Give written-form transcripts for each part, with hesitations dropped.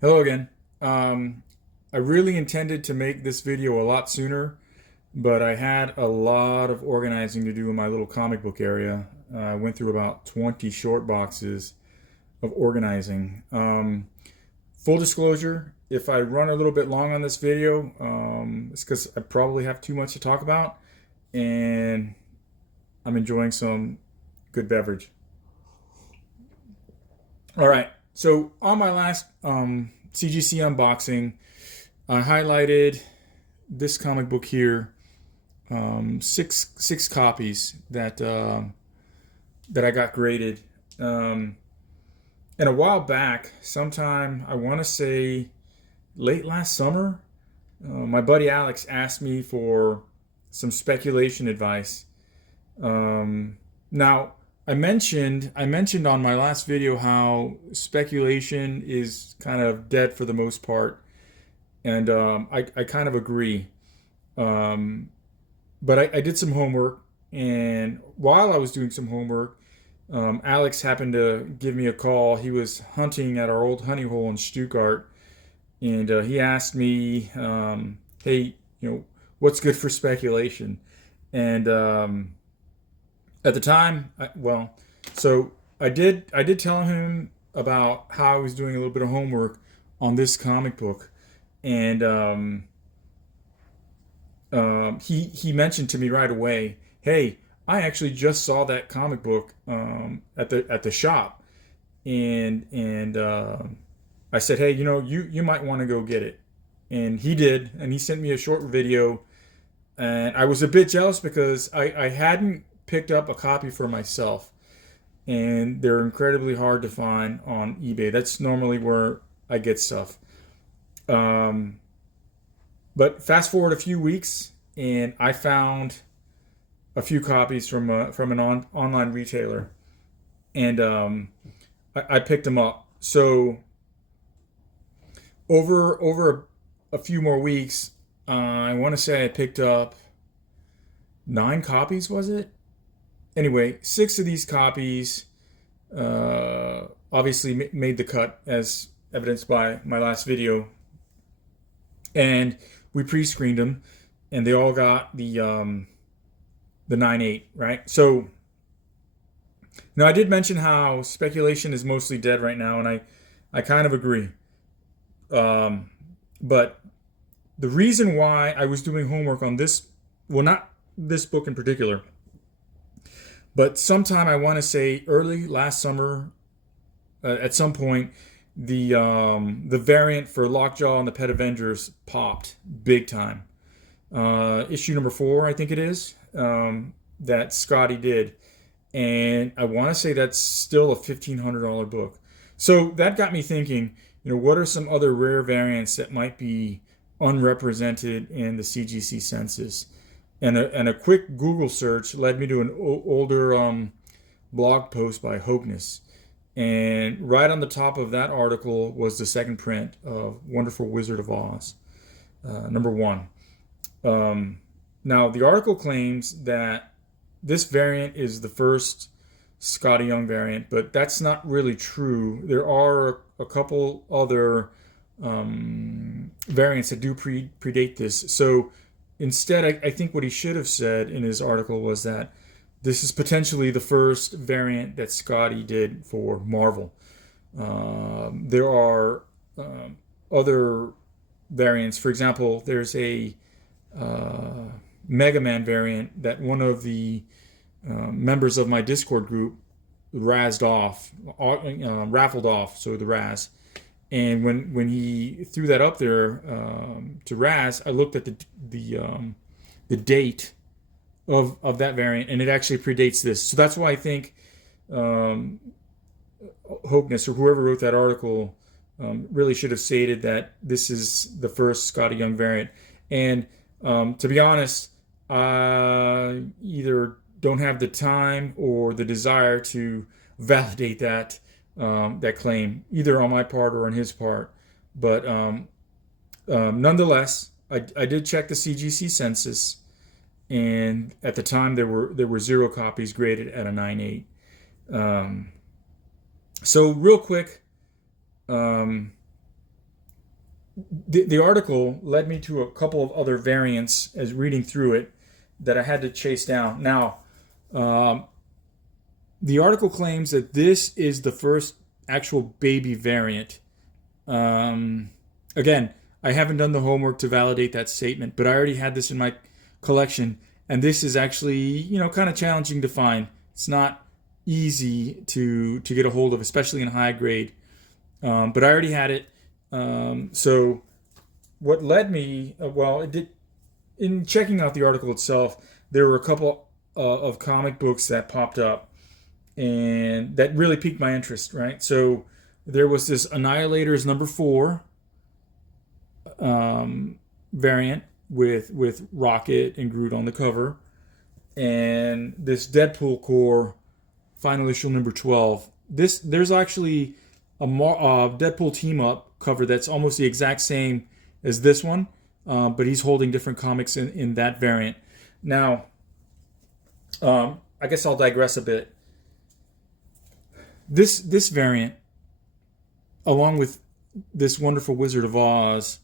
Hello again. I really intended to make this video a lot sooner, but I had a lot of organizing to do in my little comic book area. I went through about 20 short boxes of organizing. Full disclosure, if I run a little bit long on this video, it's because I probably have too much to talk about, and I'm enjoying some good beverage. All right. So on my last CGC unboxing, I highlighted this comic book here, six copies that I got graded. And a while back, sometime I want to say late last summer, my buddy Alex asked me for some speculation advice. Now, I mentioned on my last video how speculation is kind of dead for the most part, and I kind of agree. Um, but I did some homework, and while I was doing some homework, Alex happened to give me a call. He was hunting at our old honey hole in Stuttgart, and he asked me, "Hey, what's good for speculation?" And at the time, so I did tell him about how I was doing a little bit of homework on this comic book, and he mentioned to me right away, "Hey, I actually just saw that comic book at the shop," and I said, "Hey, you might want to go get it," and he did, and he sent me a short video, and I was a bit jealous because I hadn't picked up a copy for myself, and they're incredibly hard to find on eBay. That's normally where I get stuff. Um, but fast forward a few weeks, and I found a few copies from an online retailer, and I picked them up. So over a few more weeks, I want to say I picked up 9 copies. Was it? Anyway, 6 of these copies obviously made the cut, as evidenced by my last video, and we pre-screened them, and they all got the 9.8, right? So now I did mention how speculation is mostly dead right now, and I kind of agree. Um, but the reason why I was doing homework on this, well, not this book in particular, but sometime I want to say early last summer, at some point, the variant for Lockjaw and the Pet Avengers popped big time. Issue number 4, I think it is, that Skottie did, and I want to say that's still a $1,500 book. So that got me thinking, what are some other rare variants that might be unrepresented in the CGC census? And a quick Google search led me to an older blog post by Hogness. And right on the top of that article was the second print of Wonderful Wizard of Oz, number 1. Now, the article claims that this variant is the first Skottie Young variant, but that's not really true. There are a couple other variants that do predate this. So instead, I think what he should have said in his article was that this is potentially the first variant that Skottie did for Marvel. There are other variants. For example, there's a Mega Man variant that one of the members of my Discord group razzed off, raffled off, so the Raz. And when he threw that up there to Raz, I looked at the date of that variant, and it actually predates this. So that's why I think Hogness, or whoever wrote that article, really should have stated that this is the first Skottie Young variant. And to be honest, I either don't have the time or the desire to validate that claim, either on my part or on his part. But nonetheless, I did check the CGC census, and at the time there were 0 copies graded at a 9.8. So real quick, the article led me to a couple of other variants as reading through it that I had to chase down. Now, um, the article claims that this is the first actual baby variant. Um, Again, I haven't done the homework to validate that statement, but I already had this in my collection, and this is actually, kind of challenging to find. It's not easy to get a hold of, especially in high grade. But I already had it. So what led me, well, it did, in checking out the article itself, there were a couple of comic books that popped up and that really piqued my interest, right? So there was this Annihilators #4 variant with Rocket and Groot on the cover, and this Deadpool Corps final issue #12. There's actually a Deadpool team up cover that's almost the exact same as this one, but he's holding different comics in that variant. Now, I guess I'll digress a bit. This variant, along with this wonderful Wizard of Oz,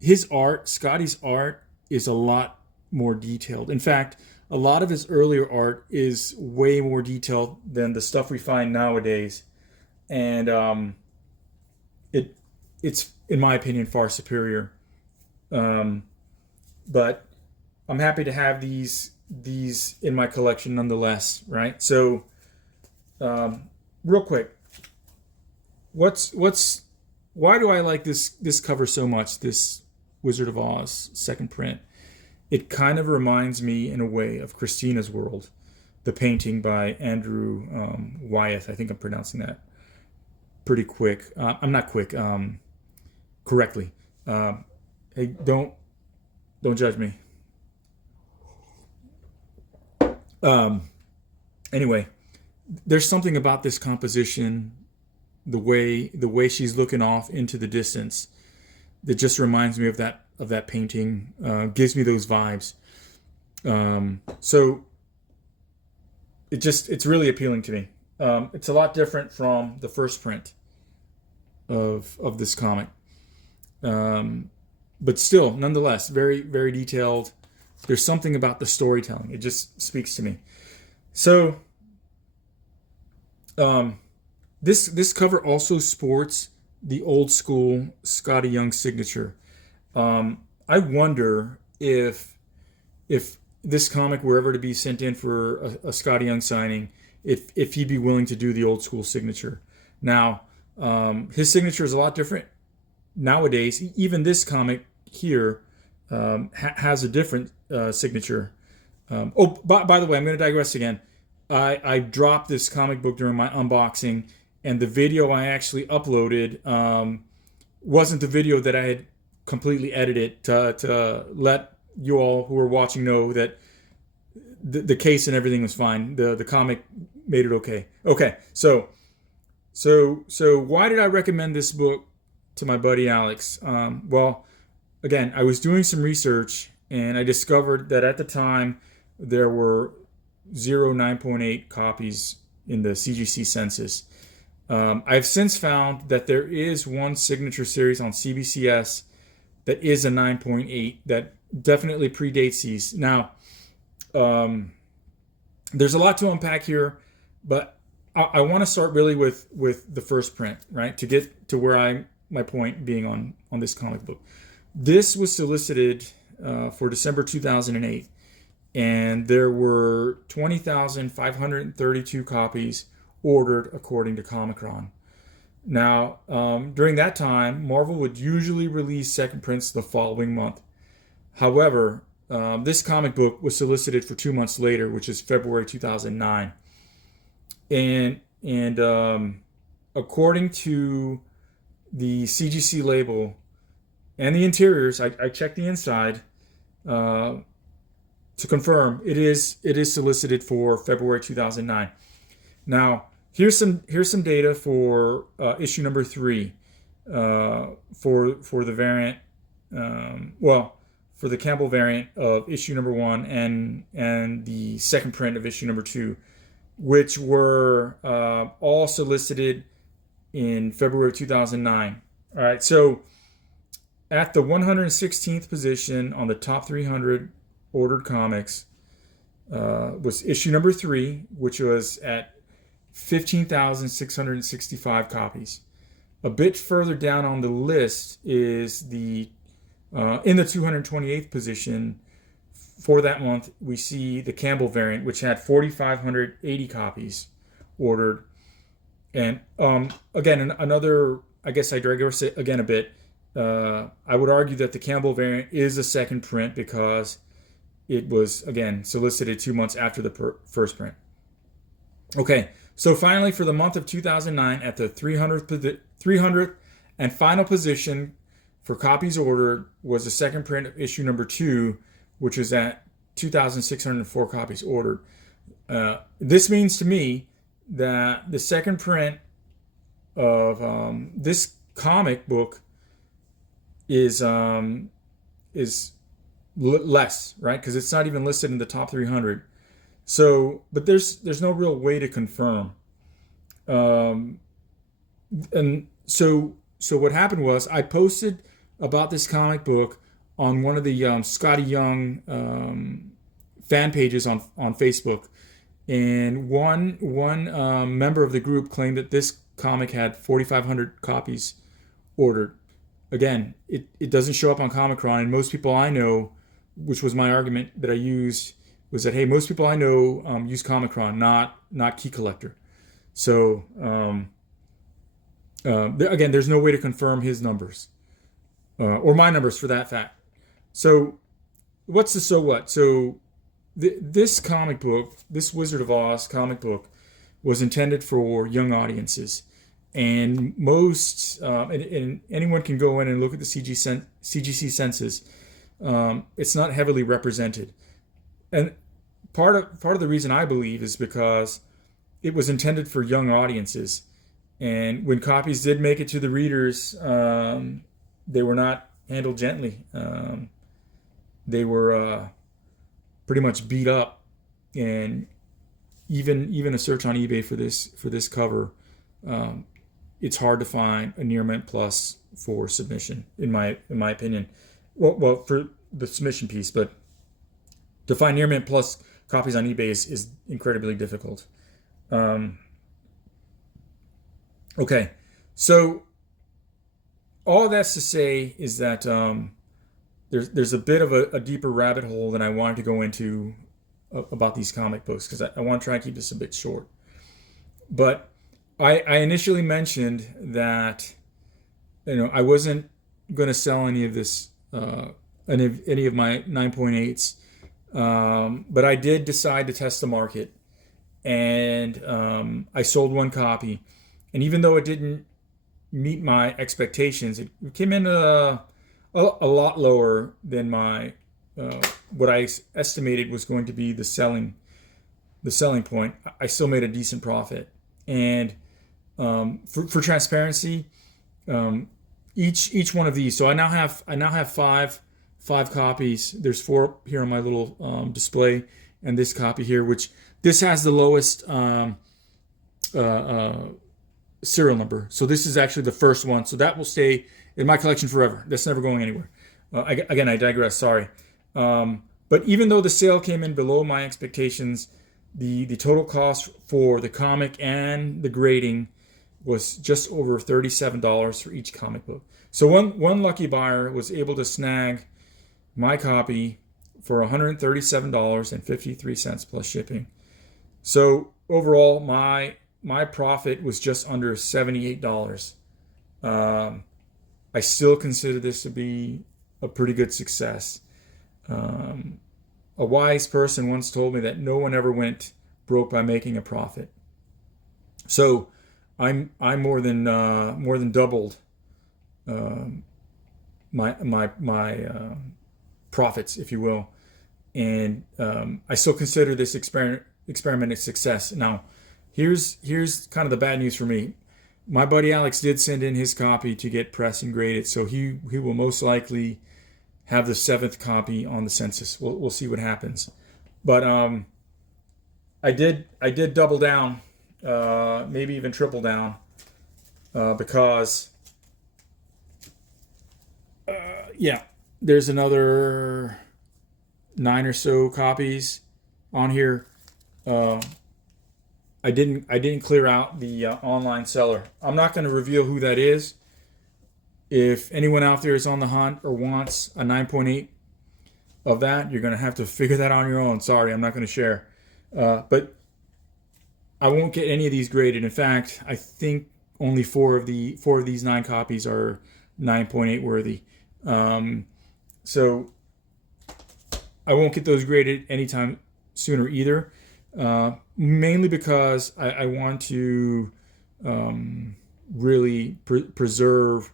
his art, Skottie's art, is a lot more detailed. In fact, a lot of his earlier art is way more detailed than the stuff we find nowadays, and it's in my opinion far superior. But I'm happy to have these in my collection nonetheless, right? So, real quick, why do I like this cover so much? This Wizard of Oz second print. It kind of reminds me in a way of Christina's World, the painting by Andrew Wyeth. I think I'm pronouncing that pretty quick. I'm not quick. Correctly. Hey, don't judge me. Anyway, there's something about this composition, the way she's looking off into the distance, that just reminds me of that painting. Gives me those vibes. So it's really appealing to me. It's a lot different from the first print of this comic, but still, nonetheless, very very detailed. There's something about the storytelling. It just speaks to me. So, this cover also sports the old school Skottie Young signature. I wonder if this comic were ever to be sent in for a Skottie Young signing, if he'd be willing to do the old school signature. Now, his signature is a lot different nowadays. Even this comic here has a different signature. By the way, I'm going to digress again. I dropped this comic book during my unboxing, and the video I actually uploaded wasn't the video that I had completely edited to let you all who are watching know that the case and everything was fine. The comic made it okay. Okay, so why did I recommend this book to my buddy Alex? Well, again, I was doing some research, and I discovered that at the time there were 9.8 copies in the CGC census. I've since found that there is one signature series on CBCS that is a 9.8 that definitely predates these. Now, there's a lot to unpack here, but I want to start really with the first print, right? To get to where my point being on this comic book. This was solicited for December 2008, and there were 20,532 copies ordered according to Comicron. Now, during that time, Marvel would usually release second prints the following month. However, this comic book was solicited for 2 months later, which is February 2009. And according to the CGC label and the interiors, I checked the inside to confirm it is solicited for February 2009. Now, here's some data for issue #3 for the variant. For the Campbell variant of issue #1 and the second print of issue #2, which were all solicited in February 2009. All right, so at the 116th position on the top 300 ordered comics was issue number 3, which was at 15,665 copies. A bit further down on the list is the in the 228th position for that month, we see the Campbell variant, which had 4,580 copies ordered. And again, another, I guess I digress again a bit. I would argue that the Campbell variant is a second print because it was, again, solicited 2 months after the first print. Okay, so finally for the month of 2009, at the 300th and final position for copies ordered was the second print of issue number 2, which was at 2,604 copies ordered. This means to me that the second print of this comic book is less, right? Because it's not even listed in the top 300. So, but there's no real way to confirm. And so what happened was I posted about this comic book on one of the Skottie Young fan pages on Facebook, and one member of the group claimed that this comic had 4,500 copies ordered. Again, it doesn't show up on Comic-Con, and most people I know, which was my argument that I used, was that, hey, most people I know use Comic-Con, not Key Collector. So again, there's no way to confirm his numbers or my numbers for that fact. So what's the so what? So this comic book, this Wizard of Oz comic book, was intended for young audiences. And most, and anyone can go in and look at the CGC census. It's not heavily represented. And part of the reason I believe is because it was intended for young audiences. And when copies did make it to the readers, they were not handled gently. They were pretty much beat up, and even a search on eBay for this cover, it's hard to find a near mint plus for submission, in my opinion. Well, for the submission piece, but to find near mint plus copies on eBay is incredibly difficult. Okay, so all that's to say is that there's a bit of a deeper rabbit hole than I wanted to go into about these comic books, because I want to try and keep this a bit short. But I initially mentioned that I wasn't going to sell any of this, any of my 9.8s, but I did decide to test the market, and I sold one copy, and even though it didn't meet my expectations, it came in a lot lower than my what I estimated was going to be the selling point. I still made a decent profit, and for transparency, each one of these. So I now have five copies. There's 4 here on my little display, and this copy here, which this has the lowest serial number. So this is actually the first one. So that will stay in my collection forever. That's never going anywhere. Again, I digress. Sorry. But even though the sale came in below my expectations, the total cost for the comic and the grading was just over $37 for each comic book. So one lucky buyer was able to snag my copy for $137.53 plus shipping. So overall, my profit was just under $78. I still consider this to be a pretty good success. A wise person once told me that no one ever went broke by making a profit. So I more than doubled my profits, if you will, and I still consider this experiment a success. Now, here's kind of the bad news for me. My buddy Alex did send in his copy to get pressed and graded, so he will most likely have the 7th copy on the census. We'll see what happens. But I did double down, maybe even triple down, because Yeah, there's another 9 or so copies on here. Uh, I didn't clear out the online seller. I'm not going to reveal who that is. If anyone out there is on the hunt or wants a 9.8 of that, you're going to have to figure that on your own. Sorry, I'm not going to share. But I won't get any of these graded. In fact, I think only four of these 9 copies are 9.8 worthy. So I won't get those graded anytime sooner either. Mainly because I want to really preserve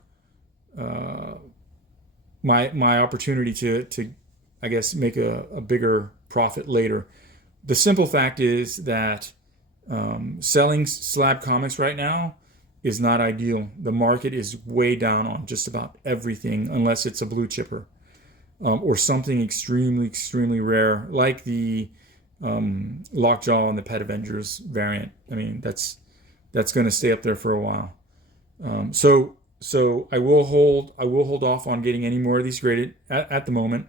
my opportunity to I guess make a bigger profit later. The simple fact is that selling slab comics right now is not ideal. The market is way down on just about everything unless it's a blue chipper or something extremely rare like the Lockjaw and the Pet Avengers variant. I mean, that's going to stay up there for a while. So I will hold off on getting any more of these graded at the moment.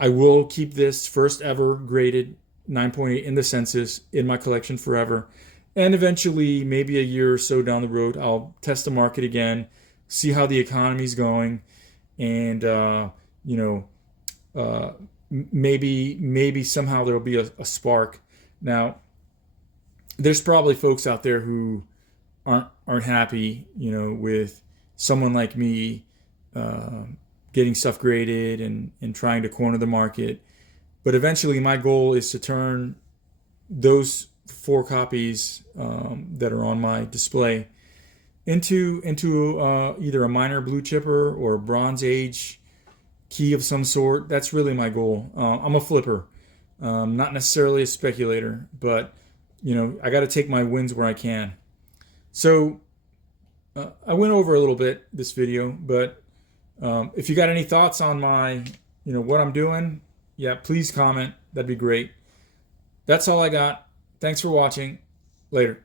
I will keep this first ever graded 9.8 in the census in my collection forever. And eventually, maybe a year or so down the road, I'll test the market again, see how the economy's going, and maybe somehow there'll be a spark. Now, there's probably folks out there who aren't happy, with someone like me getting stuff graded and trying to corner the market. But eventually, my goal is to turn those 4 copies that are on my display into either a minor blue chipper or a Bronze Age key of some sort. That's really my goal. I'm a flipper, not necessarily a speculator, but I got to take my wins where I can. So I went over a little bit this video, but if you got any thoughts on my, what I'm doing, yeah, please comment. That'd be great. That's all I got. Thanks for watching. Later.